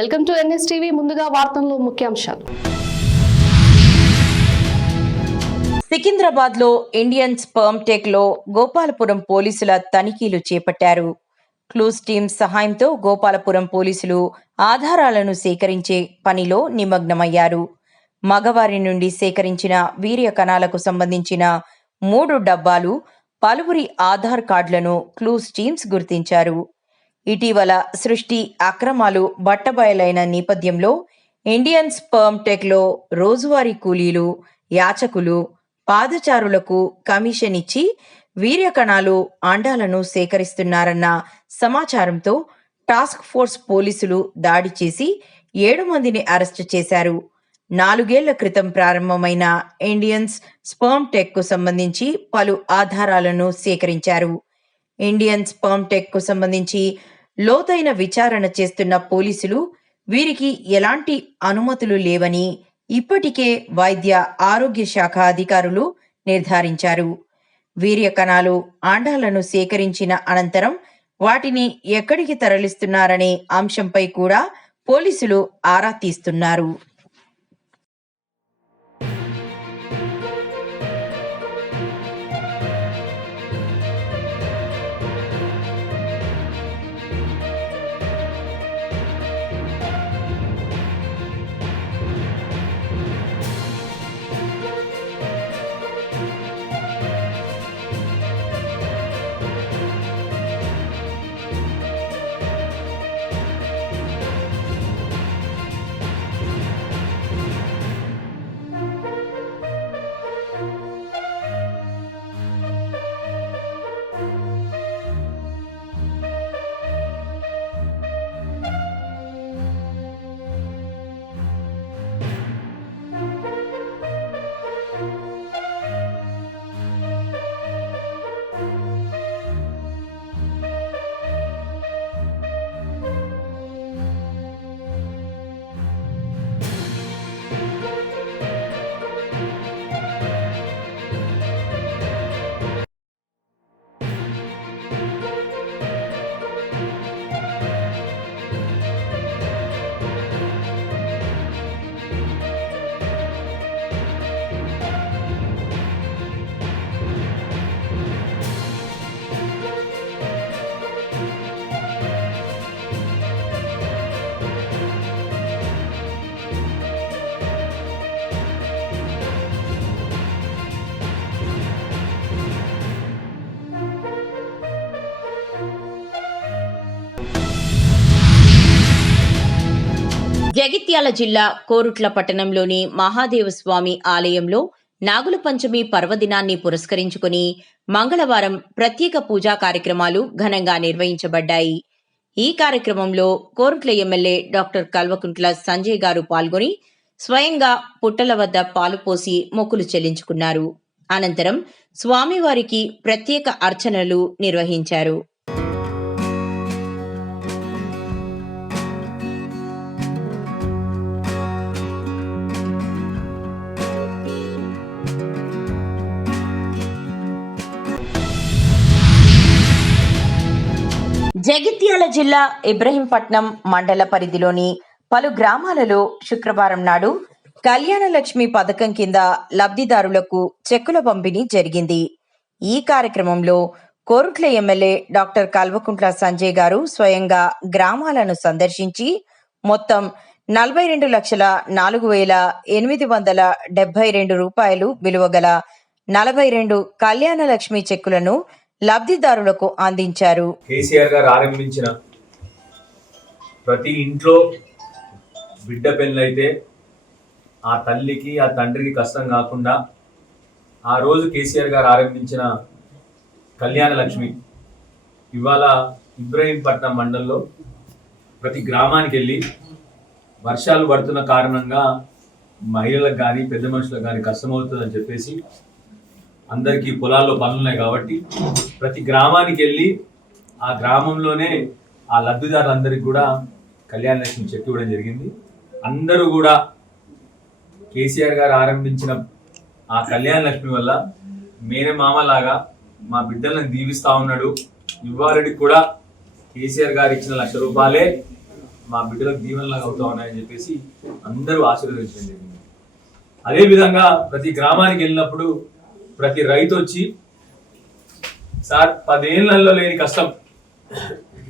Welcome to NS TV. ముందుగా వార్తల్లో ముఖ్యాంశాలు. సికింద్రాబాద్ లో ఇండియన్ స్పర్మ్ టెక్ లో గోపాలపురం పోలీసుల తనిఖీలు చేపట్టారు. క్లూస్ టీమ్ సహాయంతో గోపాలపురం పోలీసులు ఆధారాలను సేకరించే పనిలో నిమగ్నమయ్యారు. మగవారి నుండి సేకరించిన వీర్య కణాలకు సంబంధించిన 3 డబ్బాలు, పలువురి ఆధార్ కార్డులను క్లూస్ టీమ్స్ గుర్తించారు. ఇటీవల సృష్టి అక్రమాలు బట్టబయలైన నేపథ్యంలో ఇండియన్ స్పర్మ్ టెక్ లో రోజువారీ కూలీలు, యాచకులు, పాదచారులకు కమిషన్ ఇచ్చి వీర్య కణాలు, అండాలను సేకరిస్తున్నారన్న సమాచారంతో టాస్క్ ఫోర్స్ పోలీసులు దాడి చేసి 7 మందిని అరెస్టు చేశారు. 4 ఏళ్ల క్రితం ప్రారంభమైన ఇండియన్స్ స్పర్మ్ టెక్ కు సంబంధించి పలు ఆధారాలను సేకరించారు. ఇండియన్ స్పర్మ్ టెక్ కు సంబంధించి లోతైన విచారణ చేస్తున్న పోలీసులు వీరికి ఎలాంటి అనుమతులు లేవని ఇప్పటికే వైద్య ఆరోగ్య శాఖ అధికారులు నిర్ధారించారు. వీర్య కణాలు, అండాలను సేకరించిన అనంతరం వాటిని ఎక్కడికి తరలిస్తున్నారనే అంశంపై కూడా పోలీసులు ఆరా తీస్తున్నారు. జగిత్యాల జిల్లా కోరుట్ల పట్టణంలోని మహాదేవస్వామి ఆలయంలో నాగుల పంచమి పర్వదినాన్ని పురస్కరించుకుని మంగళవారం ప్రత్యేక పూజా కార్యక్రమాలు ఘనంగా నిర్వహించబడ్డాయి. ఈ కార్యక్రమంలో కోరుట్ల ఎమ్మెల్యే డాక్టర్ కల్వకుంట్ల సంజయ్ గారు పాల్గొని స్వయంగా పుట్టల వద్ద పాలు పోసి మొక్కులు చెల్లించుకున్నారు. అనంతరం స్వామివారికి ప్రత్యేక అర్చనలు నిర్వహించారు. జగిత్యాల జిల్లా ఇబ్రహీంపట్నం మండల పరిధిలోని పలు గ్రామాలలో శుక్రవారం నాడు కళ్యాణ లక్ష్మి పథకం కింద లబ్ధిదారులకు చెక్కుల పంపిణీ జరిగింది. ఈ కార్యక్రమంలో కోరుట్ల ఎమ్మెల్యే డాక్టర్ కల్వకుంట్ల సంజయ్ గారు స్వయంగా గ్రామాలను సందర్శించి మొత్తం 42,04,872 రూపాయలు విలువగల 42 కళ్యాణ లక్ష్మి చెక్కులను లబ్ధిదారులకు అందించారు. కేసీఆర్ గారు ఆరంభించిన ప్రతి ఇంట్లో బిడ్డ పెళ్ళైతే ఆ తల్లికి ఆ తండ్రికి కష్టం కాకుండా ఆ రోజు కేసీఆర్ గారు ఆరంభించిన కళ్యాణ లక్ష్మి ఇవాళ ఇబ్రహీంపట్నం మండలంలో ప్రతి గ్రామానికి వెళ్ళి వర్షాలు పడుతున్న కారణంగా మహిళలకు కానీ పెద్ద మనుషులకు కానీ కష్టమవుతుందని చెప్పేసి అందరికీ పొలాల్లో పనులున్నాయి కాబట్టి ప్రతి గ్రామానికి వెళ్ళి ఆ గ్రామంలోనే ఆ లబ్ధిదారులందరికీ కూడా కళ్యాణ లక్ష్మి చెక్ ఇవ్వడం జరిగింది. అందరూ కూడా కేసీఆర్ గారు ఆరంభించిన ఆ కళ్యాణ లక్ష్మి వల్ల మేనమామలాగా మా బిడ్డలను దీవిస్తా ఉన్నాడు. ఇవ్వాలకి కూడా కేసీఆర్ గారు ఇచ్చిన 1,00,000 రూపాయలే మా బిడ్డలకు దీవెనలాగా అవుతా ఉన్నాయని చెప్పేసి అందరూ ఆశీర్వదించడం జరిగింది. అదేవిధంగా ప్రతి గ్రామానికి వెళ్ళినప్పుడు ప్రతి రైతు వచ్చి, సార్ 10 ఏళ్లలో లేని కష్టం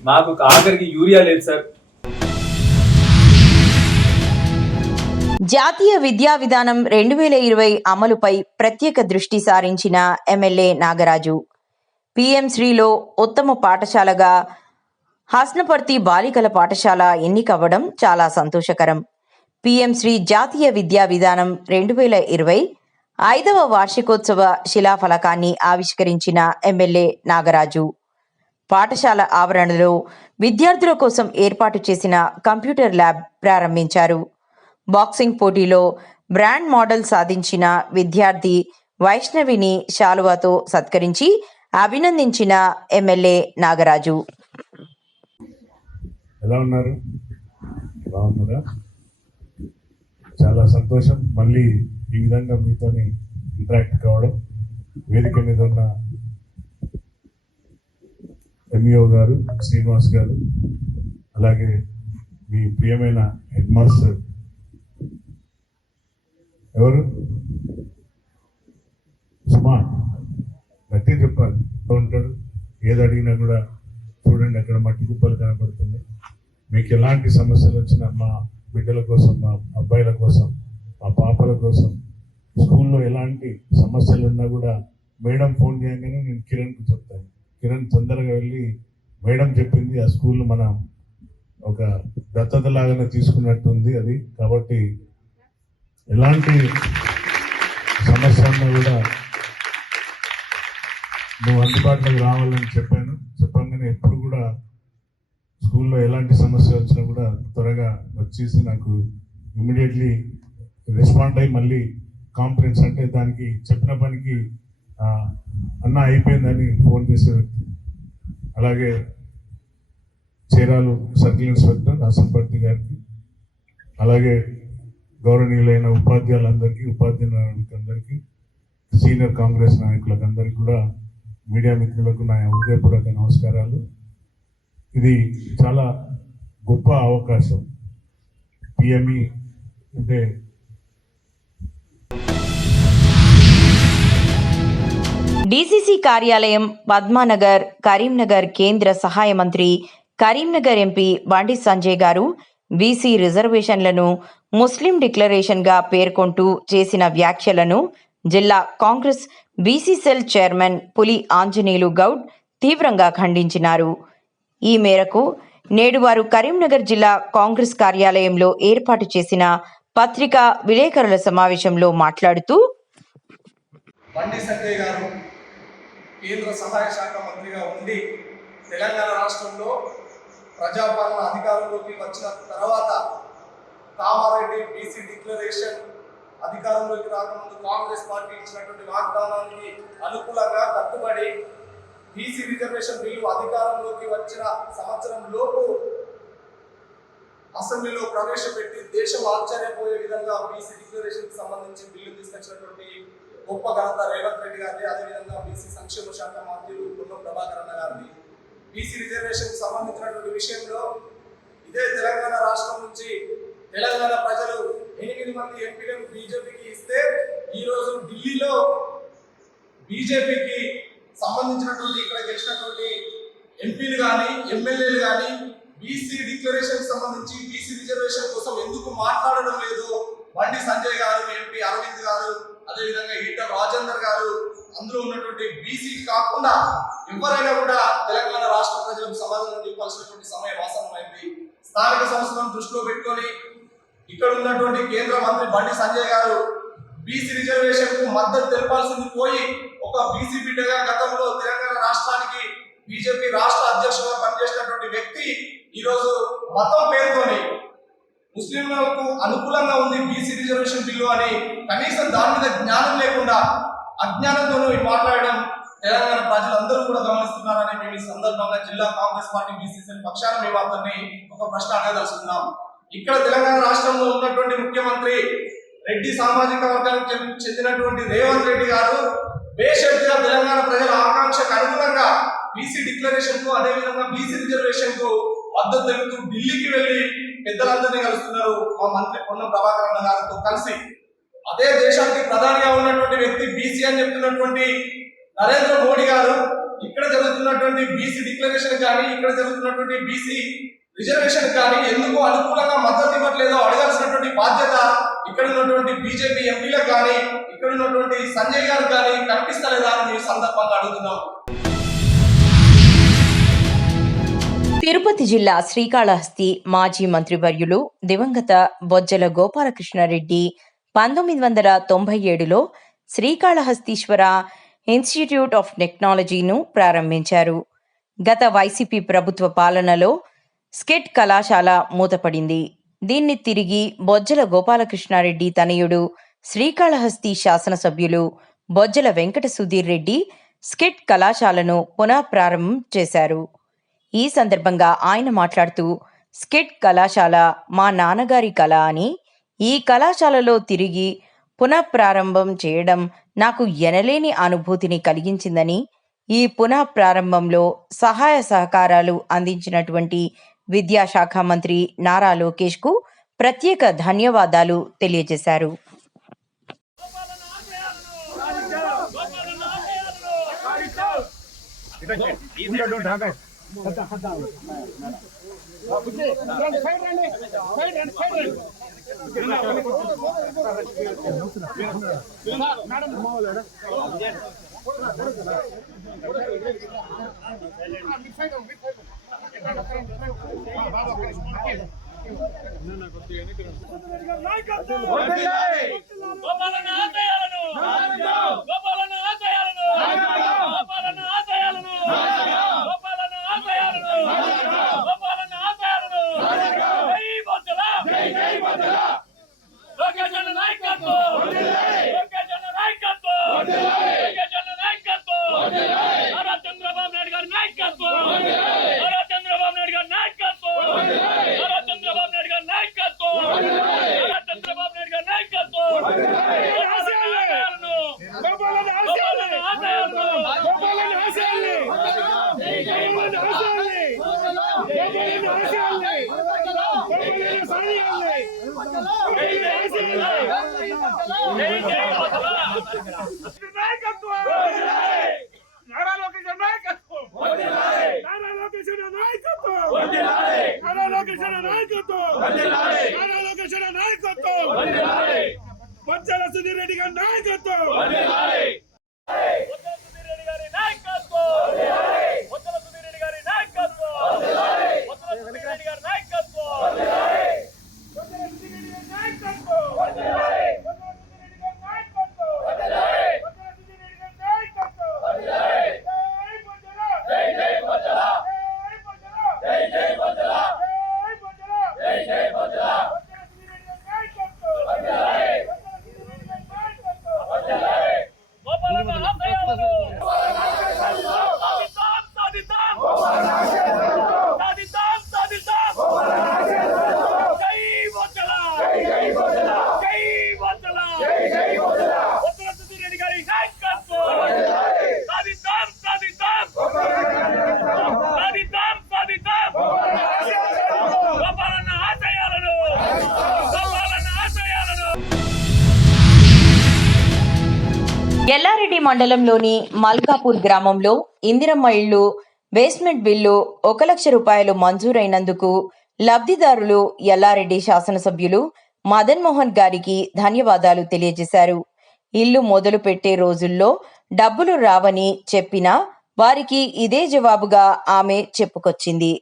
మాకు, ఆఖరికి యూరియా లేదు సార్. జాతీయ విద్యా విధానం 2020 అమలుపై ప్రత్యేక దృష్టి సారించిన ఎమ్మెల్యే నాగరాజు, పిఎం శ్రీలో ఉత్తమ పాఠశాలగా హస్నపర్తి బాలికల పాఠశాల ఎన్నికవ్వడం చాలా సంతోషకరం. పిఎం శ్రీ జాతీయ విద్యా విధానం 2020 5వ వార్షికోత్సవ శిలాఫలకాన్ని ఆవిష్కరించిన ఎమ్మెల్యే నాగరాజు పాఠశాల ఆవరణలో విద్యార్థుల కోసం ఏర్పాటు చేసిన కంప్యూటర్ ల్యాబ్ ప్రారంభించారు. బాక్సింగ్ పోటీలో బ్రాండ్ మోడల్ సాధించిన విద్యార్థి వైష్ణవిని శాలువాతో సత్కరించి అభినందించిన ఎమ్మెల్యే నాగరాజు. ఎలా ఉన్నారు? బాగున్నారా? చాలా సంతోషం మళ్ళీ ఈ విధంగా మీతోని ఇంటరాక్ట్ కావడం. వేదిక మీద ఉన్న ఎంఈఓ గారు, శ్రీనివాస్ గారు, అలాగే మీ ప్రియమైన హెడ్ మాస్టర్ ఎవరు, సుమా, గట్టి చెప్పాలి ఉంటాడు. ఏది అడిగినా కూడా చూడండి అక్కడ మట్టి కుప్పలు కనబడుతుంది. మీకు ఎలాంటి సమస్యలు వచ్చినా మా బిడ్డల కోసం, మా అబ్బాయిల కోసం, మా పాపల కోసం, స్కూల్లో ఎలాంటి సమస్యలు ఉన్నా కూడా మేడం ఫోన్ చేయగానే నేను కిరణ్కి చెప్తాను. కిరణ్ తొందరగా వెళ్ళి మేడం చెప్పింది ఆ స్కూల్ మన ఒక దత్తత లాగానే తీసుకున్నట్టుంది అది. కాబట్టి ఎలాంటి సమస్య ఉన్నా కూడా నువ్వు అందుబాటులోకి రావాలని చెప్పాను. చెప్పంగానే ఎప్పుడు కూడా స్కూల్లో ఎలాంటి సమస్య వచ్చినా కూడా త్వరగా వచ్చేసి నాకు ఇమ్మీడియట్లీ రెస్పాండ్ అయ్యి మళ్ళీ కాన్ఫరెన్స్ అంటే దానికి చెప్పిన పనికి అన్న అయిపోయిందని ఫోన్ చేసే వ్యక్తి. అలాగే చీరాలు సర్కిల్ ఇన్స్పెక్టర్ హసన్పర్తి గారికి, అలాగే గౌరవనీయులైన ఉపాధ్యాయులందరికీ, ఉపాధ్యాయులందరికీ, సీనియర్ కాంగ్రెస్ నాయకులకు అందరికీ కూడా, మీడియా మిత్రులకు నా హృదయపూర్వక నమస్కారాలు. ఇది చాలా గొప్ప అవకాశం. పిఎంఈ అంటే డీసీసీ కార్యాలయం పద్మానగర్, కరీంనగర్ కేంద్ర సహాయ మంత్రి, కరీంనగర్ ఎంపీ బండి సంజయ్ గారు బీసీ రిజర్వేషన్లను ముస్లిం డిక్లరేషన్గా పేర్కొంటూ చేసిన వ్యాఖ్యలను జిల్లా కాంగ్రెస్ బీసీ సెల్ చైర్మన్ పులి ఆంజనేయులు గౌడ్ తీవ్రంగా ఖండించినారు. ఈ మేరకు నేడు వారు కరీంనగర్ జిల్లా కాంగ్రెస్ కార్యాలయంలో ఏర్పాటు చేసిన పత్రికా విలేకరుల సమావేశంలో మాట్లాడుతూ, బండి సంజయ్ గారు కేంద్ర సహాయ శాఖ మంత్రిగా ఉండి తెలంగాణ రాష్ట్రంలో ప్రజాపాలన అధికారంలోకి వచ్చిన తర్వాత కామారెడ్డి బీసీ డిక్లరేషన్ అధికారంలోకి రాకముందు కాంగ్రెస్ పార్టీ ఇచ్చినటువంటి వాగ్దానానికి అనుకూలంగా కట్టుబడి బీసీ రిజర్వేషన్ బిల్లు అధికారంలోకి వచ్చిన సంవత్సరం లోపు అసెంబ్లీలో ప్రవేశపెట్టి దేశం ఆశ్చర్యపోయే విధంగా బీసీ డిక్లరేషన్ కి సంబంధించి బిల్లు తీసుకొచ్చినటువంటి గొప్ప ఘనత రేవంత్ రెడ్డి గారిది. అదేవిధంగా బీసీ సంక్షేమ శాఖ మంత్రులు పొన్నం ప్రభాకర్ అన్న గారిది. బీసీ రిజర్వేషన్ కి సంబంధించినటువంటి విషయంలో ఇదే తెలంగాణ రాష్ట్రం నుంచి తెలంగాణ ప్రజలు 8 మంది ఎంపీలను బీజేపీకి ఇస్తే ఈ రోజు ఢిల్లీలో బీజేపీకి సంబంధించినటువంటి ఇక్కడ గెలిచినటువంటి ఎంపీలు కానీ ఎమ్మెల్యేలు కానీ బీసీ డిక్లరేషన్ సంబంధించి బీసీ రిజర్వేషన్ కోసం ఎందుకు మాట్లాడడం లేదు? బండి సంజయ్ గారు, ఎంపీ అరవింద్ గారు, అదేవిధంగా ఈటల రాజేందర్ గారు, అందులో ఉన్నటువంటి బీసీ కాకుండా ఎవరైనా కూడా తెలంగాణ రాష్ట్ర ప్రజలకు సమాధానం చెప్పాల్సినటువంటి సమయం ఆసన్నమైంది. స్థానిక సంస్థలను దృష్టిలో పెట్టుకొని ఇక్కడ ఉన్నటువంటి కేంద్ర మంత్రి బండి సంజయ్ గారు బీసీ రిజర్వేషన్ కు మద్దతు తెలపాల్సింది పోయి ఒక బీసీ బిడ్డగా గతంలో తెలంగాణ రాష్ట్రానికి బీజేపీ రాష్ట్ర అధ్యక్షుడిగా పనిచేసినటువంటి వ్యక్తి ఈ రోజు మతం పేరుతోని ముస్లింలకు అనుకూలంగా ఉంది బీసీ రిజర్వేషన్ బిల్లు అని కనీసం దాని మీద జ్ఞానం లేకుండా అజ్ఞానంతో మాట్లాడడం తెలంగాణ ప్రజలందరూ కూడా గమనిస్తున్నారని మేము ఈ సందర్భంగా జిల్లా కాంగ్రెస్ పార్టీ బీసీసీ పక్షాన మేము అతన్ని ఒక ప్రశ్న అడగదలుచుకున్నాం. ఇక్కడ తెలంగాణ రాష్ట్రంలో ఉన్నటువంటి ముఖ్యమంత్రి రెడ్డి సామాజిక వర్గానికి చెందినటువంటి రేవంత్ రెడ్డి గారు బేషరతుగా తెలంగాణ ప్రజల ఆకాంక్షకు అనుగుణంగా బీసీ డిక్లరేషన్ కు అదేవిధంగా బీసీ రిజర్వేషన్ కు మద్దతు తెలుపుతూ ఢిల్లీకి వెళ్లి పెద్దలందరినీ కలుస్తున్నారు మా మంత్రి పొన్నం ప్రభాకర్ అన్న గారితో కలిసి. అదే దేశానికి ప్రధానిగా ఉన్నటువంటి వ్యక్తి బీసీ అని చెప్తున్నటువంటి నరేంద్ర మోడీ గారు ఇక్కడ జరుగుతున్నటువంటి బీసీ డిక్లరేషన్ కానీ ఇక్కడ జరుగుతున్నటువంటి బీసీ రిజర్వేషన్ కానీ ఎందుకు అనుకూలంగా మద్దతు ఇవ్వట్లేదో అడగాల్సినటువంటి బాధ్యత ఇక్కడ ఉన్నటువంటి బీజేపీ ఎంపీలకు కానీ ఇక్కడ ఉన్నటువంటి సంజయ్ గారు కానీ కనిపిస్తలేదా అని ఈ సందర్భంగా అడుగుతున్నాం. తిరుపతి జిల్లా శ్రీకాళహస్తి మాజీ మంత్రివర్యులు దివంగత బొజ్జల గోపాలకృష్ణారెడ్డి 1997లో శ్రీకాళహస్తీశ్వర ఇన్స్టిట్యూట్ ఆఫ్ టెక్నాలజీను ప్రారంభించారు. గత వైసీపీ ప్రభుత్వ పాలనలో స్కిట్ కళాశాల మూతపడింది. దీన్ని తిరిగి బొజ్జల గోపాలకృష్ణారెడ్డి తనయుడు శ్రీకాళహస్తి శాసనసభ్యులు బొజ్జల వెంకట సుధీర్ రెడ్డి స్కిట్ కళాశాలను పునః ప్రారంభం చేశారు. ఈ సందర్భంగా ఆయన మాట్లాడుతూ, స్కిట్ కళాశాల మా నాన్నగారి కళ అని, ఈ కళాశాలలో తిరిగి పునఃప్రారంభం చేయడం నాకు ఎనలేని అనుభూతిని కలిగించిందని, ఈ పునఃప్రారంభంలో సహాయ సహకారాలు అందించినటువంటి విద్యాశాఖ మంత్రి నారా లోకేష్కు ప్రత్యేక ధన్యవాదాలు తెలియజేశారు. బొజ్జల సుధీర్ రెడ్డి గారి నాయకత్వం. ఎల్లారెడ్డి మండలంలోని మల్కాపూర్ గ్రామంలో ఇందిరమ్మ ఇళ్లు బేస్మెంట్ బిల్లు 1 లక్ష రూపాయలు మంజూరైనందుకు లబ్ధిదారులు ఎల్లారెడ్డి శాసనసభ్యులు మదన్ మోహన్ గారికి ధన్యవాదాలు తెలియజేశారు. ఇల్లు మొదలు పెట్టే రోజుల్లో డబ్బులు రావని చెప్పినా వారికి ఇదే జవాబుగా ఆమె చెప్పుకొచ్చింది.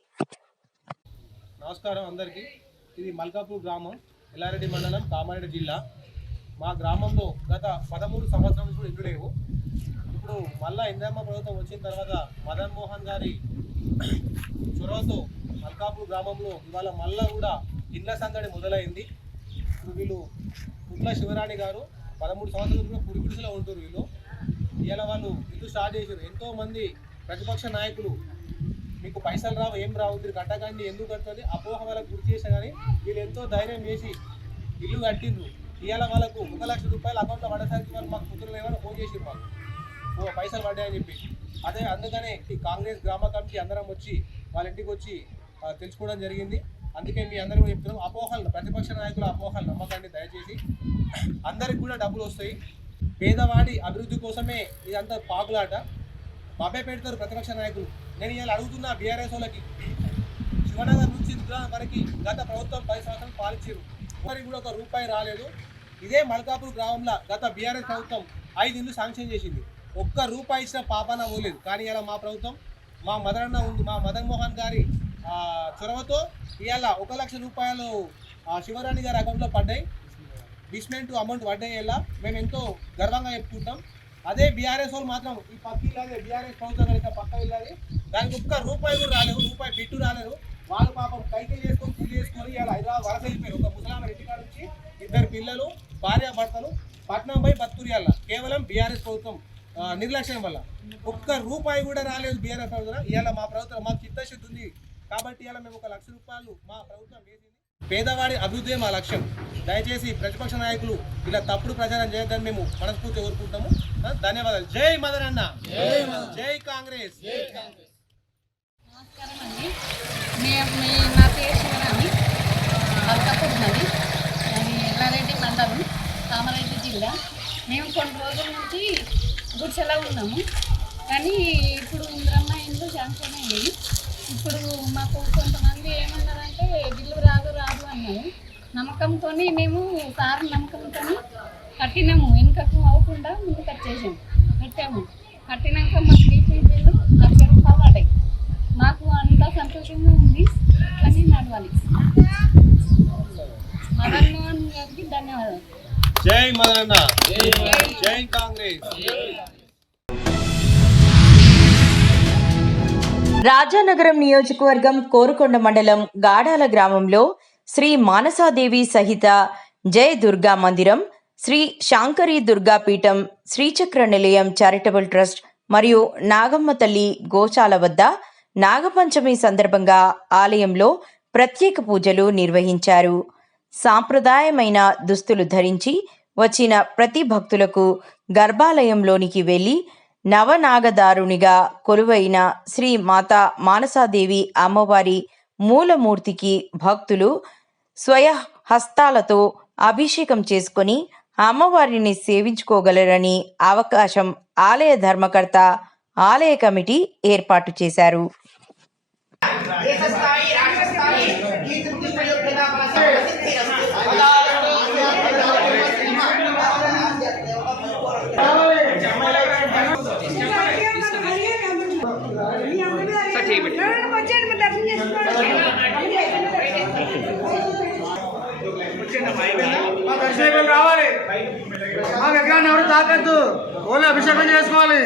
నమస్కారం అందరికీ. ఇది మల్కాపూర్ గ్రామం, ఎల్లారెడ్డి మండలం, కామారెడ్డి జిల్లా. మా గ్రామంలో గత 13 సంవత్సరాల నుంచి ఇల్లు లేవు. ఇప్పుడు మళ్ళా ఇందిరమ్మ ప్రభుత్వం వచ్చిన తర్వాత మదన్ మోహన్ గారి చొరవతో మల్కాపూర్ గ్రామంలో ఇవాళ మళ్ళా కూడా ఇళ్ల సందడి మొదలైంది. ఇప్పుడు వీళ్ళు కుట్ల శివరాణి గారు 13 సంవత్సరాలు పురిగుడిసలో ఉంటారు. వీళ్ళు ఇవాళ వాళ్ళు ఇల్లు స్టార్ట్ చేశారు. ఎంతోమంది ప్రతిపక్ష నాయకులు మీకు పైసలు రావు, ఏం రావు, మీరు కట్టకండి, ఎందుకు కట్టండి అపోహ వాళ్ళకు గుర్తు చేసా కానీ వీళ్ళు ఎంతో ధైర్యం చేసి ఇల్లు కట్టిండ్రు. ఇవాళ వాళ్ళకు 1 లక్ష రూపాయలు అకౌంట్లో పడేసరికి వాళ్ళు మాకు కుదురు లేవని ఫోన్ చేసి మాకు పైసలు పడ్డాయని చెప్పి. అందుకనే ఈ కాంగ్రెస్ గ్రామ కమిటీ అందరం వచ్చి వాళ్ళ ఇంటికి వచ్చి తెలుసుకోవడం జరిగింది. అందుకే మీ అందరూ కూడా చెప్తున్నాం, అపోహలు, ప్రతిపక్ష నాయకుల అపోహలు నమ్మకండి దయచేసి. అందరికి కూడా డబ్బులు వస్తాయి. పేదవాడి అభివృద్ధి కోసమే ఇదంతా పాకులాట. బాబే పెడతారు ప్రతిపక్ష నాయకులు. నేను ఇవాళ అడుగుతున్నా బీఆర్ఎస్ వాళ్ళకి, శివనగర్ నుంచి దుర్గాం వరకు గత ప్రభుత్వం 10 సంవత్సరాలు పాలించారు, ఒకరికి కూడా ఒక రూపాయి రాలేదు. ఇదే మల్కాపూర్ గ్రామంలో గత బీఆర్ఎస్ ప్రభుత్వం 5 ఇళ్ళు శాంక్షన్ చేసింది, ఒక్క రూపాయి ఇచ్చిన పాపాన పోలేదు. కానీ ఇలా మా ప్రభుత్వం, మా మదన్ మోహన్ గారి చొరవతో ఇవాళ 1 లక్ష రూపాయలు శివరాణి గారి అకౌంట్లో పడ్డాయి, డిస్మెంట్ అమౌంట్ పడ్డాయి. ఇలా మేము ఎంతో గర్వంగా చెప్పుకుంటాం. అదే బీఆర్ఎస్ వాళ్ళు మాత్రం ఈ పక్క ఇల్లాది బీఆర్ఎస్ ప్రభుత్వం కనుక పక్క ఇల్లాది, దానికి ఒక్క రూపాయి కూడా రాలేదు, రూపాయి బిట్టు రాలేదు. వాళ్ళు పాపం కైకిలు చేసుకొని కూలి చేసుకొని ఇలా హైదరాబాద్ వలస వెళ్ళిపోయారు. ఒక ముసలామ ఇంటికాడ నుంచి 2 పిల్లలు, భార్యాభర్తలు పట్నం పోయి బతుకురియాల, కేవలం బీఆర్ఎస్ ప్రభుత్వం నిర్లక్ష్యం వల్ల. ఒక్క రూపాయి కూడా రాలేదు బీఆర్ఎస్ ప్రభుత్వం. ఇవాళ మా ప్రభుత్వం, మాకు చిత్తశుద్ధి ఉంది కాబట్టి ఇవాళ మేము 1 లక్ష రూపాయలు మా ప్రభుత్వం వేసింది. పేదవాడి అభివృద్ధి మా లక్ష్యం. దయచేసి ప్రతిపక్ష నాయకులు ఇలా తప్పుడు ప్రచారం చేయొద్దని మేము మనస్ఫూర్తిగా కోరుకుంటాము. ధన్యవాదాలు. జై మదన్ అన్న, జై కాంగ్రెస్. నమస్కారం అండి. నా పేరు శివరాణి, మల్కాపూర్ నది, అది ఎల్లారెడ్డి మండలం, కామారెడ్డి జిల్లా. మేము కొన్ని రోజుల నుంచి గుడిసెలా ఉన్నాము, కానీ ఇప్పుడు ఇంద్రమ్మ ఇండ్లు శాంక్షన్ అయ్యాయి. ఇప్పుడు మాకు కొంతమంది ఏమన్నారంటే బిల్లు రాదు అన్నారు. నమ్మకంతో మేము సార్ నమ్మకంతో కట్టినాము, వెనుకకు అవ్వకుండా ముందుకు కట్టాము. కట్టినాక మాకు టీపీ బిల్లు 1 లక్ష రూపాయలు పడ్డాయి. మాకు అంతా సంతోషంగా ఉంది. అట్లనే నడవాలి. మదన్ మోహన్ గారికి ధన్యవాదాలు. జై మదన్, జై కాంగ్రెస్. రాజానగరం నియోజకవర్గం కోరుకొండ మండలం గాడాల గ్రామంలో శ్రీ మానసాదేవి సహిత జయ దుర్గా మందిరం, శ్రీ శాంకరి దుర్గా పీఠం, శ్రీచక్ర నిలయం చారిటబుల్ ట్రస్ట్ మరియు నాగమ్మ తల్లి గోశాల వద్ద నాగపంచమి సందర్భంగా ఆలయంలో ప్రత్యేక పూజలు నిర్వహించారు. సాంప్రదాయమైన దుస్తులు ధరించి వచ్చిన ప్రతి భక్తులకు గర్భాలయంలోనికి వెళ్లి నవనాగదారునిగా కొలువైన శ్రీ మాతా మానసాదేవి అమ్మవారి మూలమూర్తికి భక్తులు స్వయహస్తాలతో అభిషేకం చేసుకొని అమ్మవారిని సేవించుకోగలరని అవకాశం ఆలయ ధర్మకర్త, ఆలయ కమిటీ ఏర్పాటు చేశారు. రావాలి, మాకు ఎక్కడ ఎవరు తాకద్దు, ఓన్లీ అభిషేకం చేసుకోవాలి.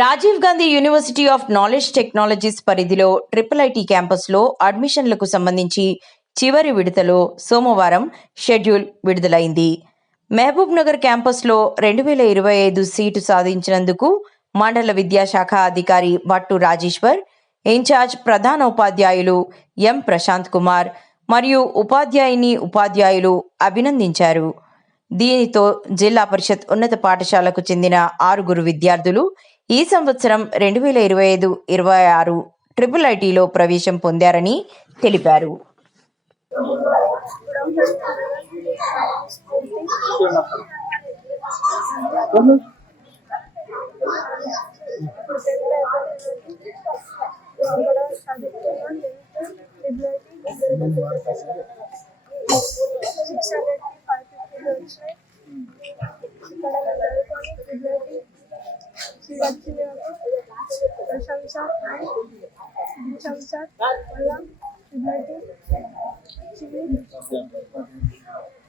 Rajiv Gandhi university of knowledge technologies పరిధిలో IIIT క్యాంపస్లో అడ్మిషన్లకు సంబంధించి చివరి విడతలో సోమవారం షెడ్యూల్ విడుదలైంది. మహబూబ్ నగర్ క్యాంపస్లో 2025 సీటు సాధించినందుకు మండల విద్యాశాఖ అధికారి భట్టు రాజేశ్వర్, ఇన్ఛార్జ్ ప్రధానోపాధ్యాయులు ఎం ప్రశాంత్ కుమార్ మరియు ఉపాధ్యాయులు అభినందించారు. దీనితో జిల్లా పరిషత్ ఉన్నత పాఠశాలకు చెందిన 6 విద్యార్థులు ఈ సంవత్సరం 2025-26 IIITలో ప్రవేశం పొందారని తెలిపారు.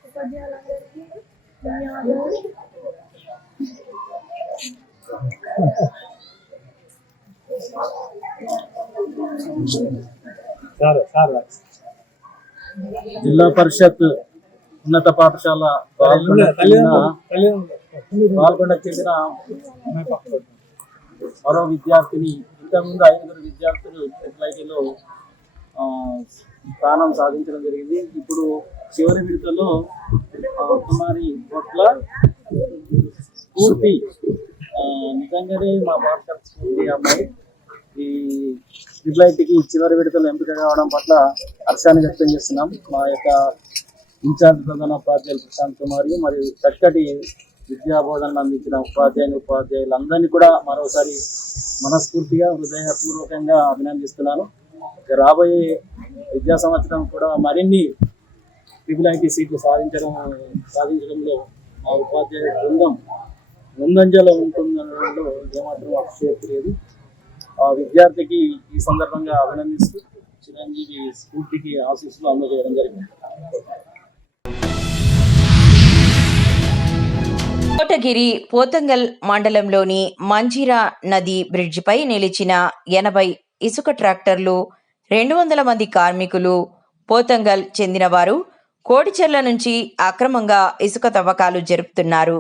ఉపాధ్యాయులందరికీ ధన్యవాదాలు. జిల్లా పరిషత్ ఉన్నత పాఠశాల పాల్గొండకు చెందిన మరో విద్యార్థిని ఇంతకుముందు 5 విద్యార్థులు ఎస్ఐటీలో స్థానం సాధించడం జరిగింది. ఇప్పుడు చివరి విడతలో కుమారి పొట్ల స్ఫూర్తి, నిజంగానే మా పాఠశాల స్ఫూర్తి అమ్మాయి ఈ ట్రిపుల్ చివరి విడతలో ఎంపిక కావడం పట్ల హర్షాన్ని వ్యక్తం చేస్తున్నాం. మా యొక్క ఇన్ఛార్జ్ ప్రధానోపాధ్యాయులు ప్రశాంత్ కుమార్ మరియు చక్కటి విద్యాబోధనలు అందించిన ఉపాధ్యాయులందరినీ కూడా మరోసారి మనస్ఫూర్తిగా హృదయపూర్వకంగా అభినందిస్తున్నాను. రాబోయే విద్యా సంవత్సరం కూడా మరిన్ని ట్రిపుల్ సీట్లు సాధించడంలో మా ఉపాధ్యాయ బృందం ముందంజలో ఉంటుందనడంలో ఏమాత్రం అతిశయోక్తి లేదు. ఆ విద్యార్థికి ఈ సందర్భంగా అభినందిస్తూ చిరంజీవి స్ఫూర్తికి ఆశీస్సులు అందజేయడం జరిగింది. కోటగిరి పోతంగల్ మండలంలోని మంజీరా నది బ్రిడ్జిపై నిలిచిన 80 ఇసుక ట్రాక్టర్లు, 200 మంది కార్మికులు పోతంగల్ చెందినవారు కోడిచెర్ల నుంచి అక్రమంగా ఇసుక తవ్వకాలు జరుపుతున్నారు.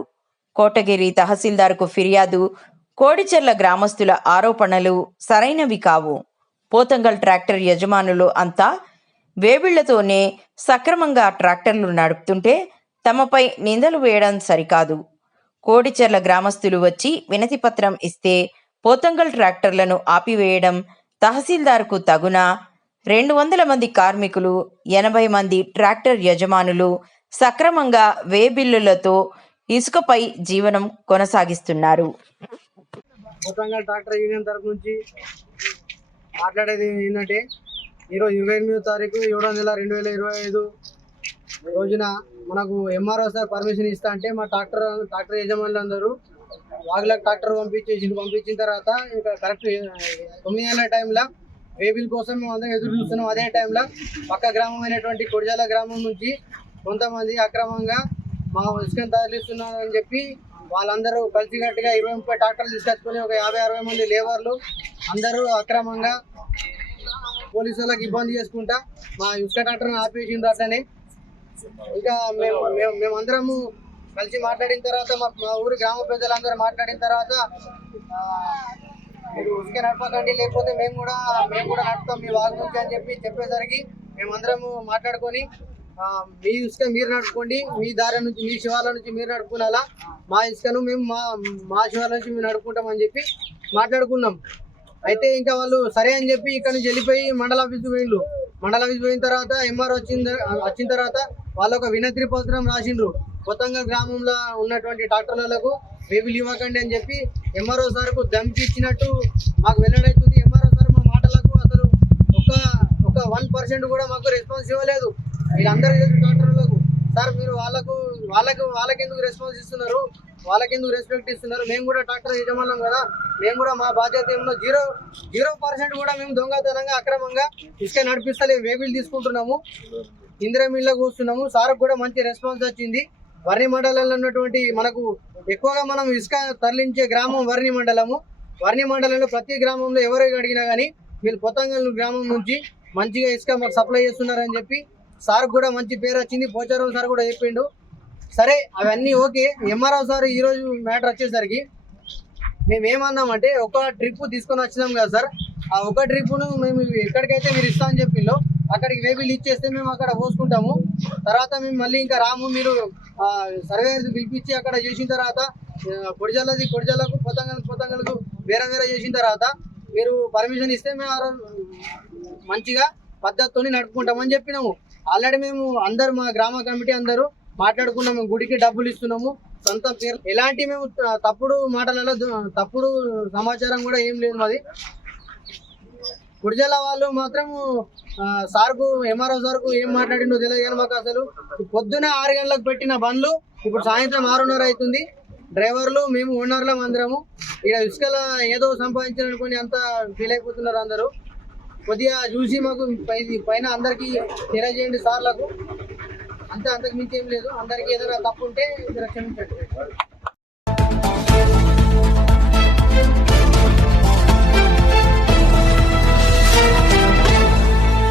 కోటగిరి తహసీల్దార్కు ఫిర్యాదు, కోడిచెర్ల గ్రామస్తుల ఆరోపణలు సరైనవి కావు. పోతంగల్ ట్రాక్టర్ యజమానులు అంతా వేబిళ్లతోనే సక్రమంగా ట్రాక్టర్లు నడుపుతుంటే తమపై నిందలు వేయడం సరికాదు. కోడిచెర్ల గ్రామస్తులు వచ్చి వినతిపత్రం ఇస్తే పోతంగల్ ట్రాక్టర్లను ఆపివేయడం తహసీల్దార్కు తగునా? 200 మంది కార్మికులు, 80 మంది ట్రాక్టర్ యజమానులు సక్రమంగా వే బిల్లులతో ఇసుకపై జీవనం కొనసాగిస్తున్నారు. పోతంగల్ ట్రాక్టర్ యూనియన్ తరఫు నుంచి మాట్లాడేది ఏంటంటే, ఈరోజు 28వ తారీఖు 7వ నెల 2025 రోజున మనకు ఎంఆర్ఓ సార్ పర్మిషన్ ఇస్తా అంటే మా ట్రాక్టర్ యజమానులందరూ వాగులకు ట్రాక్టర్ పంపించిన తర్వాత ఇంకా కరెక్ట్ 9 గంటల టైంలో వేబిల్ కోసం మేము అందరం ఎదురు చూస్తున్నాం. అదే టైంలో పక్క గ్రామం అయినటువంటి కొడిజాల గ్రామం నుంచి కొంతమంది అక్రమంగా మా ఇసుకను తరలిస్తున్నారని చెప్పి వాళ్ళందరూ కలిసికట్టుగా 20-30 ట్రాక్టర్లు తీసుకొచ్చుకొని ఒక 50-60 మంది లేబర్లు అందరూ అక్రమంగా పోలీసు వాళ్ళకి ఇబ్బంది చేసుకుంటా మా ఇసుక ట్రాక్టర్ని ఆపేసిండ్రు. అట్లనే ఇంకా మేమందరము కలిసి మాట్లాడిన తర్వాత మా ఊరి గ్రామ ప్రజలందరూ మాట్లాడిన తర్వాత మీరు ఇసుక నడపకండి, లేకపోతే మేము కూడా నడుపుతాం మీ వాగు నుంచి అని చెప్పేసరికి మేమందరము మాట్లాడుకొని మీ ఇసుక మీరు నడుపుకోండి, మీ దారి నుంచి మీ శివాల నుంచి మీరు నడుపుకునేలా మా ఇసుకను మేము మా శివాల నుంచి మేము నడుపుకుంటామని చెప్పి మాట్లాడుకున్నాం. అయితే ఇంకా వాళ్ళు సరే అని చెప్పి ఇక్కడ నుంచి వెళ్ళిపోయి మండల ఆఫీస్కి పోయిండ్రు. మండల ఆఫీస్ పోయిన తర్వాత ఎంఆర్ఓ వచ్చిన తర్వాత వాళ్ళు ఒక వినతి పత్రం రాసిండ్రు. కొత్తగా గ్రామంలో ఉన్నటువంటి ట్రాక్టర్లకు వేబిల్ ఇవ్వకండి అని చెప్పి ఎంఆర్ఓ సార్కు ధమ్కి ఇచ్చినట్టు మాకు వెల్లడవుతుంది. ఎంఆర్ఓ సార్ మా మాటలకు అసలు ఒక 1% కూడా మాకు రెస్పాన్స్ ఇవ్వలేదు. వీళ్ళందరూ ట్రాక్టర్లకు సార్ మీరు వాళ్ళకెందుకు రెస్పాన్స్ ఇస్తున్నారు, వాళ్ళకెందుకు రెస్పెక్ట్ ఇస్తున్నారు, మేము కూడా ట్రాక్టర్ యజమానులం కదా, మేము కూడా మా బాధ్యత ఏమన్నా 0% కూడా మేము దొంగతనంగా అక్రమంగా ఇసుక నడిపిస్తలేము, వేబిల్ తీసుకుంటున్నాము, ఇందిరా మిల్లు కూస్తున్నాము. సార్కు కూడా మంచి రెస్పాన్స్ వచ్చింది. వర్ణి మండలంలో ఉన్నటువంటి మనకు ఎక్కువగా మనం ఇసుక తరలించే గ్రామం వర్ణి మండలంలో ప్రతి గ్రామంలో ఎవరు అడిగినా కానీ వీళ్ళు పోతంగల్ గ్రామం నుంచి మంచిగా ఇసుక మాకు సప్లై చేస్తున్నారని చెప్పి సార్కు కూడా మంచి పేరు వచ్చింది. పోచారం సార్ కూడా చెప్పిండు. సరే అవన్నీ ఓకే. ఎంఆర్ఓ సార్ ఈరోజు మ్యాటర్ వచ్చేసరికి మేము ఏమన్నామంటే ఒక ట్రిప్ తీసుకొని వచ్చినాం కదా సార్, ఆ ఒక ట్రిప్ను మేము ఎక్కడికైతే మీరు ఇస్తా అని చెప్పిందో అక్కడికి వేబిల్ ఇచ్చేస్తే మేము అక్కడ పోసుకుంటాము. తర్వాత మేము మళ్ళీ ఇంకా రాము, మీరు సర్వేయర్ పిలిపించి అక్కడ చేసిన తర్వాత కొడిజల్లకు పొతంగల్కు వేరే చేసిన తర్వాత మీరు పర్మిషన్ ఇస్తే మేము మంచిగా పద్ధతితో నడుపుకుంటామని చెప్పినాము. ఆల్రెడీ మేము అందరూ మా గ్రామ కమిటీ అందరూ మాట్లాడుకున్నాం, మేము గుడికి డబ్బులు ఇస్తున్నాము, సొంత పేరు ఎలాంటి మేము తప్పుడు మాటలలో తప్పుడు సమాచారం కూడా ఏం లేదు మాది. గుడిజల వాళ్ళు మాత్రం సార్కు ఎంఆర్ఓ సార్కు ఏం మాట్లాడిందో తెలియదు కానీ మాకు అసలు పొద్దున 6 గంటలకు పెట్టిన బండ్లు ఇప్పుడు సాయంత్రం 6:30 అవుతుంది. డ్రైవర్లు మేము ఓనర్లం అందరము ఇక ఇసుకల ఏదో సంపాదించాలనుకుని అంతా ఫీల్ అయిపోతున్నారు అందరూ. కొద్దిగా చూసి మాకు పైన అందరికీ తెలియజేయండి సార్లకు, అంతకు మించి ఏం లేదు. అందరికీ ఏదైనా తప్పు ఉంటే క్షమించండి.